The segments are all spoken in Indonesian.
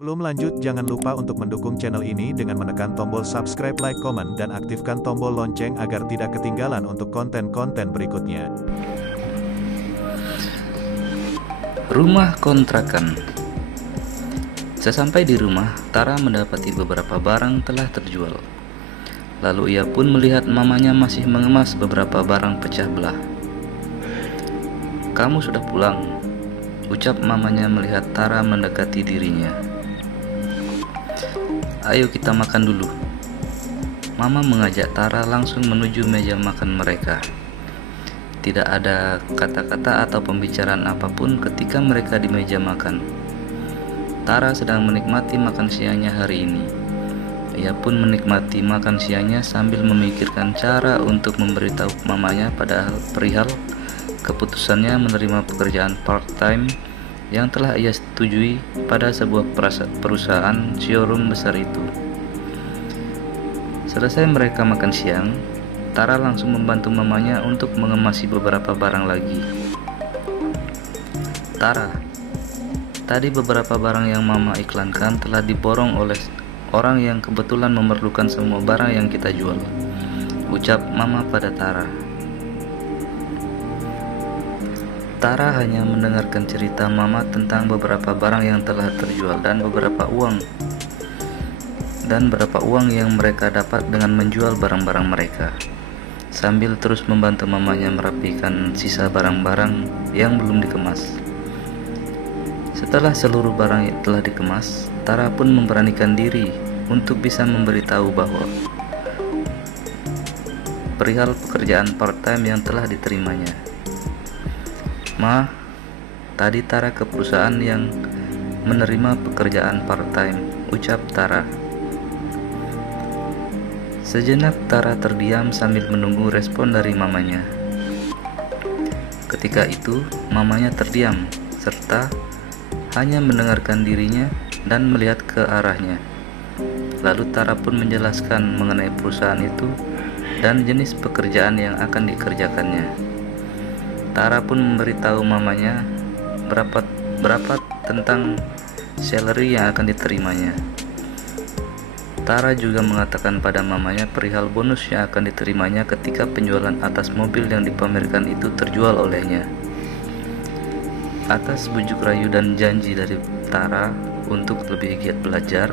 Sebelum lanjut, jangan lupa untuk mendukung channel ini dengan menekan tombol subscribe, like, komen, dan aktifkan tombol lonceng agar tidak ketinggalan untuk konten-konten berikutnya. Rumah kontrakan. Sesampai di rumah, Tara mendapati beberapa barang telah terjual. Lalu ia pun melihat mamanya masih mengemas beberapa barang pecah belah. "Kamu sudah pulang," ucap mamanya melihat Tara mendekati dirinya. "Ayo kita makan dulu." Mama mengajak Tara langsung menuju meja makan mereka. Tidak ada kata-kata atau pembicaraan apapun ketika mereka di meja makan. Tara sedang menikmati makan siangnya hari ini. Ia pun menikmati makan siangnya sambil memikirkan cara untuk memberitahu mamanya perihal keputusannya menerima pekerjaan part-time yang telah ia setujui pada sebuah perusahaan showroom besar itu. Selesai mereka makan siang, Tara langsung membantu mamanya untuk mengemasi beberapa barang lagi. "Tara, tadi beberapa barang yang mama iklankan telah diborong oleh orang yang kebetulan memerlukan semua barang yang kita jual," ucap mama pada Tara. Tara hanya mendengarkan cerita mama tentang beberapa barang yang telah terjual dan berapa uang yang mereka dapat dengan menjual barang-barang mereka, sambil terus membantu mamanya merapikan sisa barang-barang yang belum dikemas. Setelah seluruh barang telah dikemas, Tara pun memberanikan diri untuk bisa memberitahu bahwa perihal pekerjaan part-time yang telah diterimanya. "Ma, tadi Tara ke perusahaan yang menerima pekerjaan part-time," ucap Tara. Sejenak Tara terdiam sambil menunggu respon dari mamanya. Ketika itu, mamanya terdiam serta hanya mendengarkan dirinya dan melihat ke arahnya. Lalu Tara pun menjelaskan mengenai perusahaan itu dan jenis pekerjaan yang akan dikerjakannya. Tara pun memberitahu mamanya berapa tentang salary yang akan diterimanya. Tara juga mengatakan pada mamanya perihal bonus yang akan diterimanya ketika penjualan atas mobil yang dipamerkan itu terjual olehnya. Atas bujuk rayu dan janji dari Tara untuk lebih giat belajar,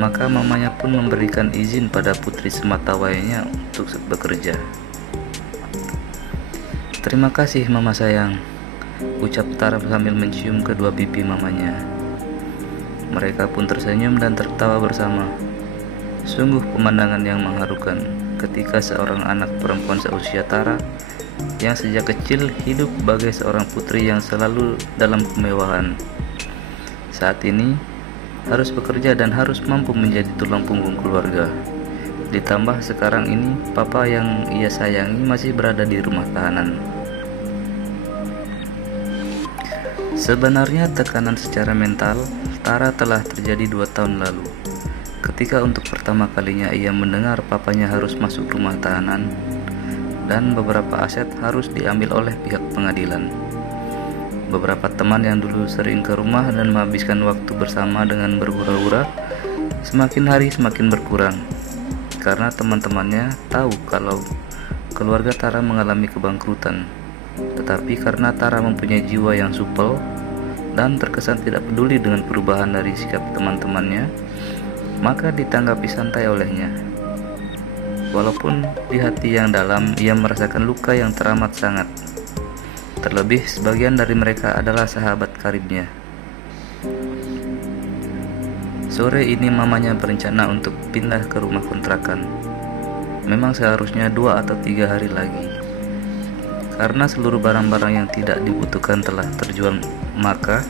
maka mamanya pun memberikan izin pada putri sematawayangnya untuk bekerja. "Terima kasih mama sayang," ucap Tara sambil mencium kedua pipi mamanya. Mereka pun tersenyum dan tertawa bersama. Sungguh pemandangan yang mengharukan ketika seorang anak perempuan seusia Tara yang sejak kecil hidup sebagai seorang putri yang selalu dalam kemewahan, saat ini harus bekerja dan harus mampu menjadi tulang punggung keluarga. Ditambah sekarang ini papa yang ia sayangi masih berada di rumah tahanan. Sebenarnya tekanan secara mental Tara telah terjadi 2 tahun lalu, ketika untuk pertama kalinya ia mendengar papanya harus masuk rumah tahanan dan beberapa aset harus diambil oleh pihak pengadilan. Beberapa teman yang dulu sering ke rumah dan menghabiskan waktu bersama dengan bergurau-gurau semakin hari semakin berkurang, karena teman-temannya tahu kalau keluarga Tara mengalami kebangkrutan. Tetapi karena Tara mempunyai jiwa yang supel dan terkesan tidak peduli dengan perubahan dari sikap teman-temannya, maka ditanggapi santai olehnya. Walaupun di hati yang dalam ia merasakan luka yang teramat sangat. Terlebih sebagian dari mereka adalah sahabat karibnya. Sore ini mamanya berencana untuk pindah ke rumah kontrakan. Memang seharusnya 2 atau 3 hari lagi. Karena seluruh barang-barang yang tidak dibutuhkan telah terjual, maka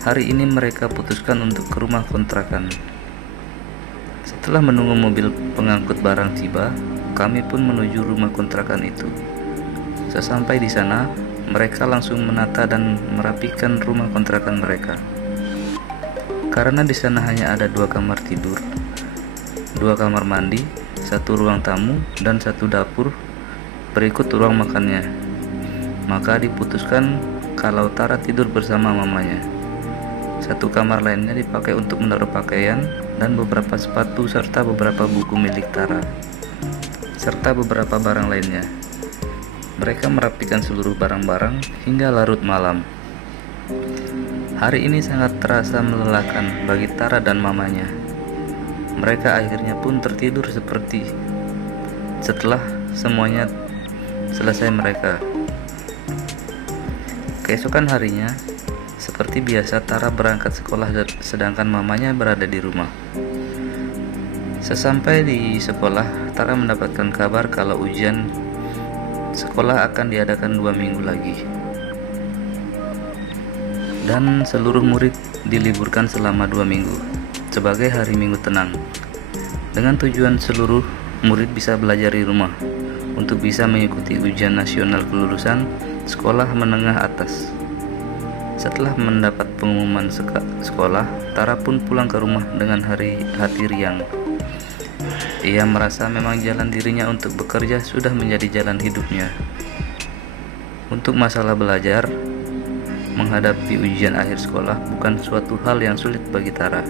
hari ini mereka putuskan untuk ke rumah kontrakan. Setelah menunggu mobil pengangkut barang tiba, kami pun menuju rumah kontrakan itu. Sesampai di sana, mereka langsung menata dan merapikan rumah kontrakan mereka. Karena di sana hanya ada 2 kamar tidur, 2 kamar mandi, 1 ruang tamu, dan 1 dapur berikut ruang makannya. Maka diputuskan kalau Tara tidur bersama mamanya. Satu kamar lainnya dipakai untuk menaruh pakaian dan beberapa sepatu serta beberapa buku milik Tara, serta beberapa barang lainnya. Mereka merapikan seluruh barang-barang hingga larut malam. Hari ini sangat terasa melelahkan bagi Tara dan mamanya. Mereka akhirnya pun tertidur setelah semuanya selesai mereka. Keesokan harinya, seperti biasa, Tara berangkat sekolah sedangkan mamanya berada di rumah. Sesampai di sekolah, Tara mendapatkan kabar kalau ujian sekolah akan diadakan 2 minggu lagi. Dan seluruh murid diliburkan selama 2 minggu sebagai hari Minggu tenang, dengan tujuan seluruh murid bisa belajar di rumah untuk bisa mengikuti ujian nasional kelulusan sekolah menengah atas. Setelah mendapat pengumuman sekolah, Tara pun pulang ke rumah dengan hati riang. Ia merasa memang jalan dirinya untuk bekerja sudah menjadi jalan hidupnya. Untuk masalah belajar, menghadapi ujian akhir sekolah bukan suatu hal yang sulit bagi Tara,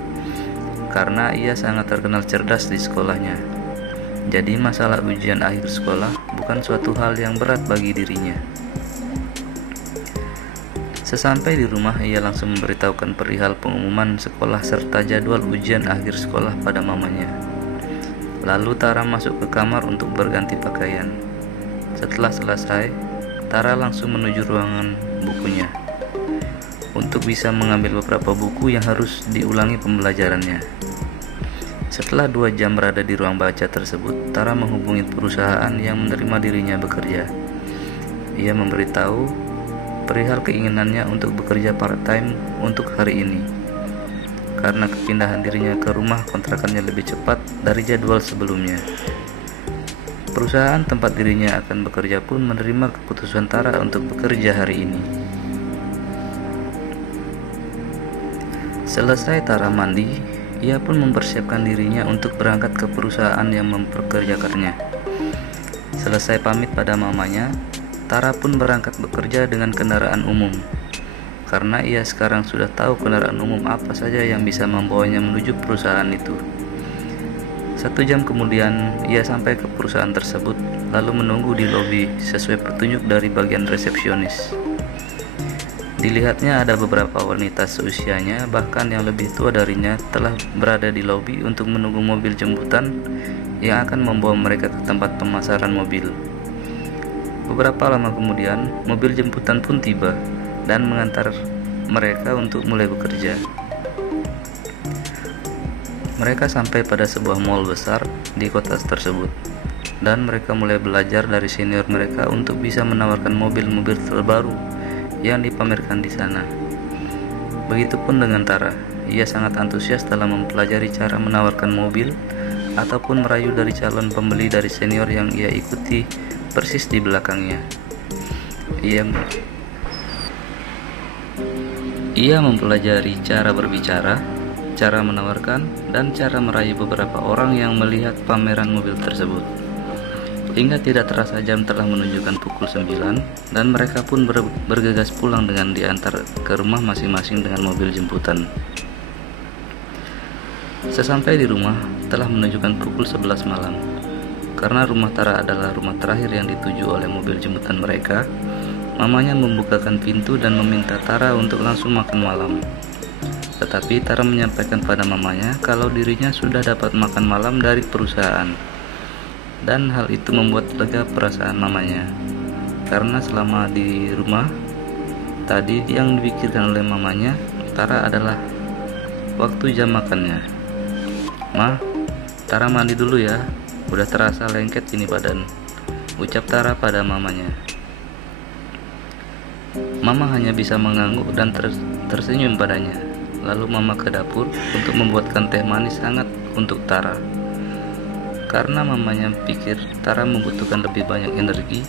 karena ia sangat terkenal cerdas di sekolahnya. Jadi masalah ujian akhir sekolah bukan suatu hal yang berat bagi dirinya. Sesampai di rumah, ia langsung memberitahukan perihal pengumuman sekolah serta jadwal ujian akhir sekolah pada mamanya. Lalu Tara masuk ke kamar untuk berganti pakaian. Setelah selesai, Tara langsung menuju ruangan bukunya untuk bisa mengambil beberapa buku yang harus diulangi pembelajarannya. Setelah 2 jam berada di ruang baca tersebut, Tara menghubungi perusahaan yang menerima dirinya bekerja. Ia memberitahu perihal keinginannya untuk bekerja part-time untuk hari ini, karena kepindahan dirinya ke rumah kontrakannya lebih cepat dari jadwal sebelumnya. Perusahaan tempat dirinya akan bekerja pun menerima keputusan Tara untuk bekerja hari ini. Selesai Tara mandi, ia pun mempersiapkan dirinya untuk berangkat ke perusahaan yang mempekerjakannya. Selesai pamit pada mamanya, Tara pun berangkat bekerja dengan kendaraan umum, karena ia sekarang sudah tahu kendaraan umum apa saja yang bisa membawanya menuju perusahaan itu. 1 jam kemudian, ia sampai ke perusahaan tersebut, lalu menunggu di lobi sesuai petunjuk dari bagian resepsionis. Dilihatnya ada beberapa wanita seusianya, bahkan yang lebih tua darinya, telah berada di lobi untuk menunggu mobil jemputan yang akan membawa mereka ke tempat pemasaran mobil. Beberapa lama kemudian, mobil jemputan pun tiba dan mengantar mereka untuk mulai bekerja. Mereka sampai pada sebuah mall besar di kota tersebut, dan mereka mulai belajar dari senior mereka untuk bisa menawarkan mobil-mobil terbaru yang dipamerkan di sana. Begitupun dengan Tara, ia sangat antusias dalam mempelajari cara menawarkan mobil ataupun merayu dari calon pembeli dari senior yang ia ikuti persis di belakangnya. Ia mempelajari cara berbicara, cara menawarkan, dan cara merayu beberapa orang yang melihat pameran mobil tersebut. Hingga tidak terasa jam telah menunjukkan pukul 9 dan mereka pun bergegas pulang dengan diantar ke rumah masing-masing dengan mobil jemputan. Sesampai di rumah telah menunjukkan pukul 11 malam. Karena rumah Tara adalah rumah terakhir yang dituju oleh mobil jemputan mereka, mamanya membukakan pintu dan meminta Tara untuk langsung makan malam. Tetapi Tara menyampaikan pada mamanya kalau dirinya sudah dapat makan malam dari perusahaan. Dan hal itu membuat lega perasaan mamanya, karena selama di rumah tadi yang dipikirkan oleh mamanya Tara adalah waktu jam makannya. "Ma, Tara mandi dulu ya, udah terasa lengket ini badan," ucap Tara pada mamanya. Mama hanya bisa mengangguk dan tersenyum padanya. Lalu mama ke dapur untuk membuatkan teh manis hangat untuk Tara. Karena mamanya pikir Tara membutuhkan lebih banyak energi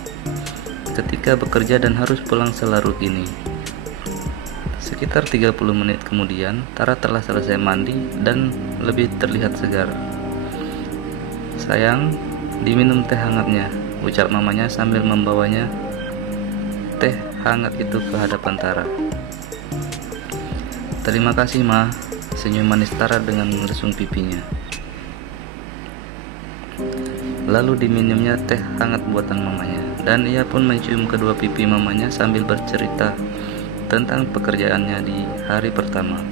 ketika bekerja dan harus pulang selarut ini. Sekitar 30 menit kemudian, Tara telah selesai mandi dan lebih terlihat segar. "Sayang, diminum teh hangatnya," ucap mamanya sambil membawanya teh hangat itu ke hadapan Tara. "Terima kasih, Ma," senyum manis Tara dengan mengelesung pipinya. Lalu diminumnya teh hangat buatan mamanya, dan ia pun mencium kedua pipi mamanya sambil bercerita tentang pekerjaannya di hari pertama.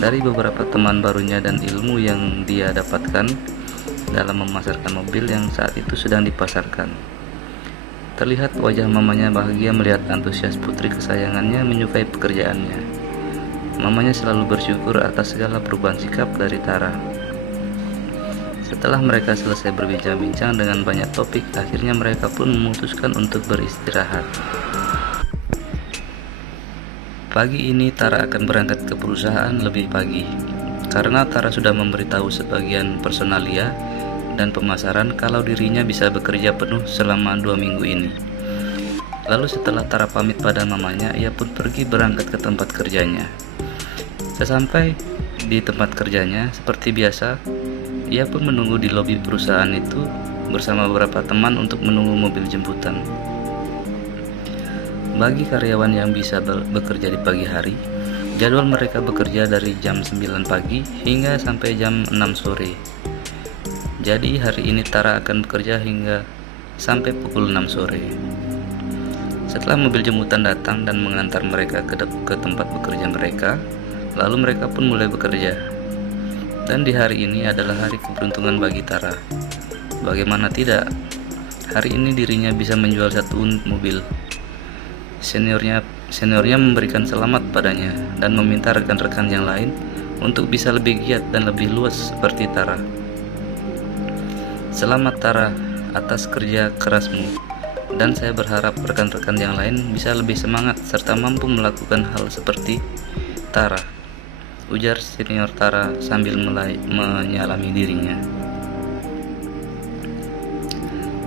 Dari beberapa teman barunya dan ilmu yang dia dapatkan dalam memasarkan mobil yang saat itu sedang dipasarkan. Terlihat wajah mamanya bahagia melihat antusias putri kesayangannya menyukai pekerjaannya. Mamanya selalu bersyukur atas segala perubahan sikap dari Tara. Setelah mereka selesai berbincang-bincang dengan banyak topik, akhirnya mereka pun memutuskan untuk beristirahat. Pagi ini Tara akan berangkat ke perusahaan lebih pagi, karena Tara sudah memberitahu sebagian personalia dan pemasaran kalau dirinya bisa bekerja penuh selama 2 minggu ini. Lalu setelah Tara pamit pada mamanya, ia pun pergi berangkat ke tempat kerjanya. Sesampai di tempat kerjanya, seperti biasa, ia pun menunggu di lobi perusahaan itu bersama beberapa teman untuk menunggu mobil jemputan. Bagi karyawan yang bisa bekerja di pagi hari, jadwal mereka bekerja dari jam 9 pagi hingga sampai jam 6 sore. Jadi hari ini Tara akan bekerja hingga sampai pukul 6 sore. Setelah mobil jemputan datang dan mengantar mereka ke tempat bekerja mereka, lalu mereka pun mulai bekerja. Dan di hari ini adalah hari keberuntungan bagi Tara. Bagaimana tidak, hari ini dirinya bisa menjual 1 unit mobil. Seniornya memberikan selamat padanya dan meminta rekan-rekan yang lain untuk bisa lebih giat dan lebih luas seperti Tara. Selamat Tara atas kerja kerasmu, dan saya berharap rekan-rekan yang lain bisa lebih semangat serta mampu melakukan hal seperti Tara, ujar senior Tara sambil menyalami dirinya.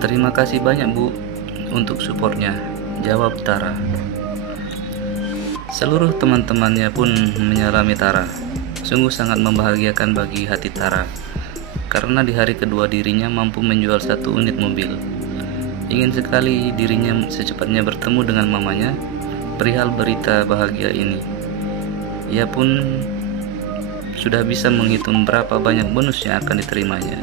"Terima kasih banyak, Bu, untuk supportnya," jawab Tara. Seluruh teman-temannya pun menyalami Tara. Sungguh sangat membahagiakan bagi hati Tara, karena di hari kedua dirinya mampu menjual 1 unit mobil. Ingin sekali dirinya secepatnya bertemu dengan mamanya perihal berita bahagia ini. Ia pun sudah bisa menghitung berapa banyak bonus yang akan diterimanya.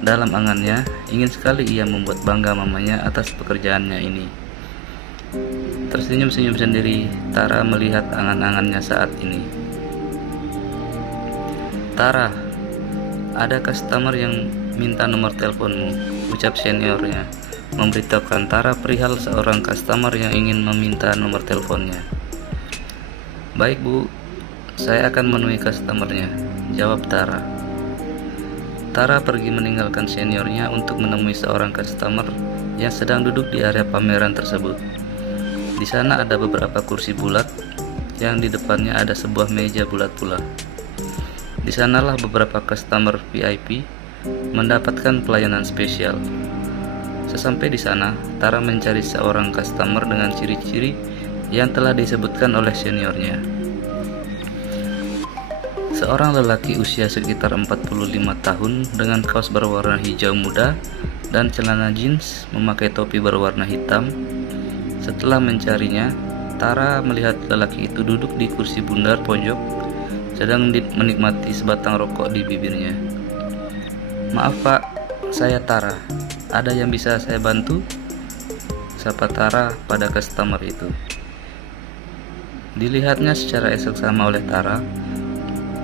Dalam angannya, ingin sekali ia membuat bangga mamanya atas pekerjaannya ini. Tersenyum-senyum sendiri Tara melihat angan-angannya saat ini. "Tara, ada customer yang minta nomor teleponmu," ucap seniornya, memberitahukan Tara perihal seorang customer yang ingin meminta nomor teleponnya. "Baik, Bu, saya akan menemui customernya," jawab Tara. Tara pergi meninggalkan seniornya untuk menemui seorang customer yang sedang duduk di area pameran tersebut. Di sana ada beberapa kursi bulat yang di depannya ada sebuah meja bulat pula. Di sanalah beberapa customer VIP mendapatkan pelayanan spesial. Sesampai di sana, Tara mencari seorang customer dengan ciri-ciri yang telah disebutkan oleh seniornya. Seorang lelaki usia sekitar 45 tahun dengan kaos berwarna hijau muda dan celana jeans memakai topi berwarna hitam. Setelah mencarinya, Tara melihat lelaki itu duduk di kursi bundar pojok sedang menikmati sebatang rokok di bibirnya. "Maaf Pak, saya Tara. Ada yang bisa saya bantu?" sapa Tara pada customer itu. Dilihatnya secara seksama oleh Tara,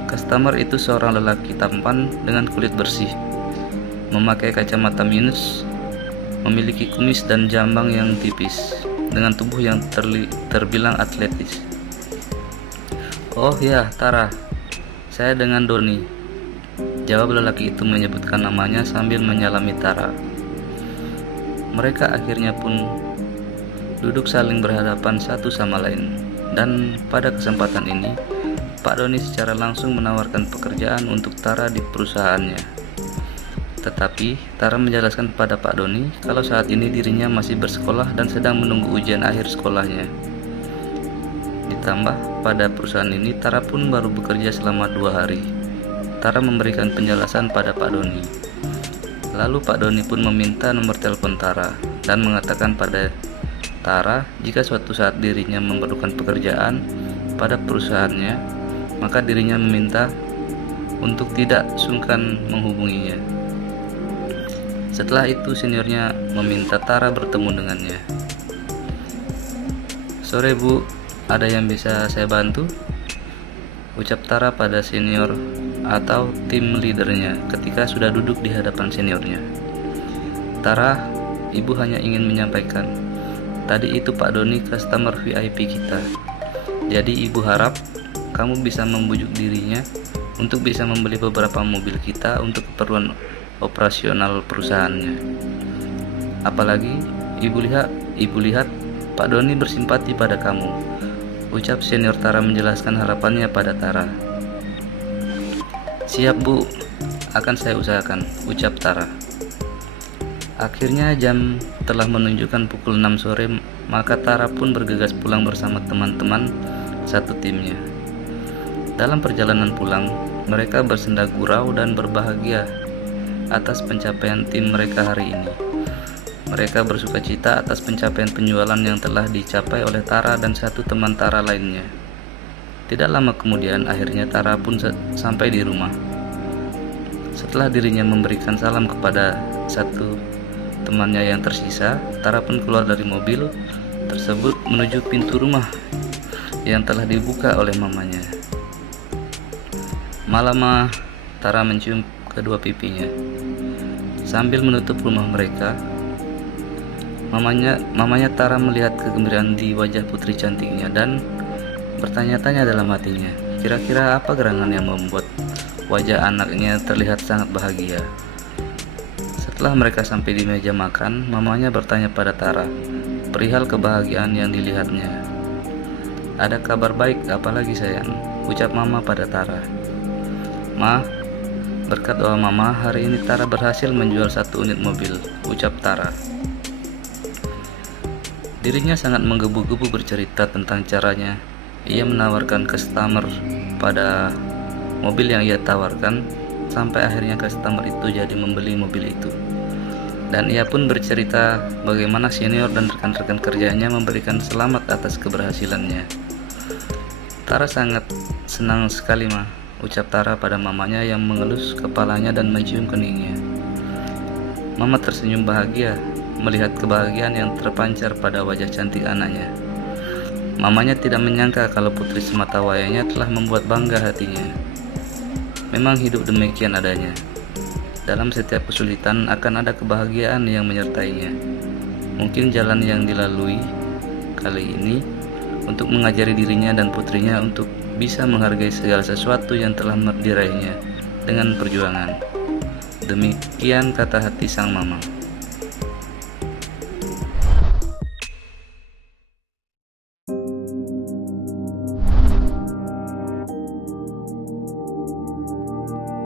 customer itu seorang lelaki tampan dengan kulit bersih, memakai kacamata minus, memiliki kumis dan jambang yang tipis, dengan tubuh yang terbilang atletis. "Oh ya, Tara, saya dengan Doni," jawab lelaki itu menyebutkan namanya sambil menyalami Tara. Mereka akhirnya pun duduk saling berhadapan satu sama lain, dan pada kesempatan ini Pak Doni secara langsung menawarkan pekerjaan untuk Tara di perusahaannya. Tetapi Tara menjelaskan kepada Pak Doni kalau saat ini dirinya masih bersekolah dan sedang menunggu ujian akhir sekolahnya. Ditambah pada perusahaan ini Tara pun baru bekerja selama 2 hari. Tara memberikan penjelasan pada Pak Doni. Lalu Pak Doni pun meminta nomor telepon Tara dan mengatakan pada Tara jika suatu saat dirinya memerlukan pekerjaan, pada perusahaannya, maka dirinya meminta untuk tidak sungkan menghubunginya. Setelah itu seniornya meminta Tara bertemu dengannya. "Sore Bu, ada yang bisa saya bantu?" ucap Tara pada senior atau tim leadernya ketika sudah duduk di hadapan seniornya. "Tara, Ibu hanya ingin menyampaikan, tadi itu Pak Doni customer VIP kita. Jadi Ibu harap kamu bisa membujuk dirinya untuk bisa membeli beberapa mobil kita untuk keperluan operasional perusahaannya. Apalagi Ibu lihat Pak Doni bersimpati pada kamu," ucap senior Tara menjelaskan harapannya pada Tara. "Siap Bu, akan saya usahakan," ucap Tara. Akhirnya jam telah menunjukkan pukul 6 sore, maka Tara pun bergegas pulang bersama teman-teman satu timnya. Dalam perjalanan pulang, mereka bersenda gurau dan berbahagia atas pencapaian tim mereka hari ini. Mereka bersuka cita atas pencapaian penjualan yang telah dicapai oleh Tara dan satu teman Tara lainnya. Tidak lama kemudian, akhirnya Tara pun sampai di rumah. Setelah dirinya memberikan salam kepada satu temannya yang tersisa, Tara pun keluar dari mobil tersebut menuju pintu rumah yang telah dibuka oleh mamanya. Lama-lama Tara mencium kedua pipinya. Sambil menutup rumah mereka, mamanya Tara melihat kegembiraan di wajah putri cantiknya dan bertanya-tanya dalam hatinya, kira-kira apa gerangan yang membuat wajah anaknya terlihat sangat bahagia. Setelah mereka sampai di meja makan, mamanya bertanya pada Tara perihal kebahagiaan yang dilihatnya. "Ada kabar baik apalagi sayang?" ucap mama pada Tara. "Ma, berkat doa mama, hari ini Tara berhasil menjual 1 unit mobil," ucap Tara. Dirinya sangat menggebu-gebu bercerita tentang caranya ia menawarkan customer pada mobil yang ia tawarkan, sampai akhirnya customer itu jadi membeli mobil itu. Dan ia pun bercerita bagaimana senior dan rekan-rekan kerjanya memberikan selamat atas keberhasilannya. "Tara sangat senang sekali, Ma," ucap Tara pada mamanya yang mengelus kepalanya dan mencium keningnya. Mama tersenyum bahagia melihat kebahagiaan yang terpancar pada wajah cantik anaknya. Mamanya tidak menyangka kalau putri sematawayangnya telah membuat bangga hatinya. Memang hidup demikian adanya. Dalam setiap kesulitan akan ada kebahagiaan yang menyertainya. Mungkin jalan yang dilalui kali ini untuk mengajari dirinya dan putrinya untuk bisa menghargai segala sesuatu yang telah diraihnya dengan perjuangan. Demikian kata hati sang mama.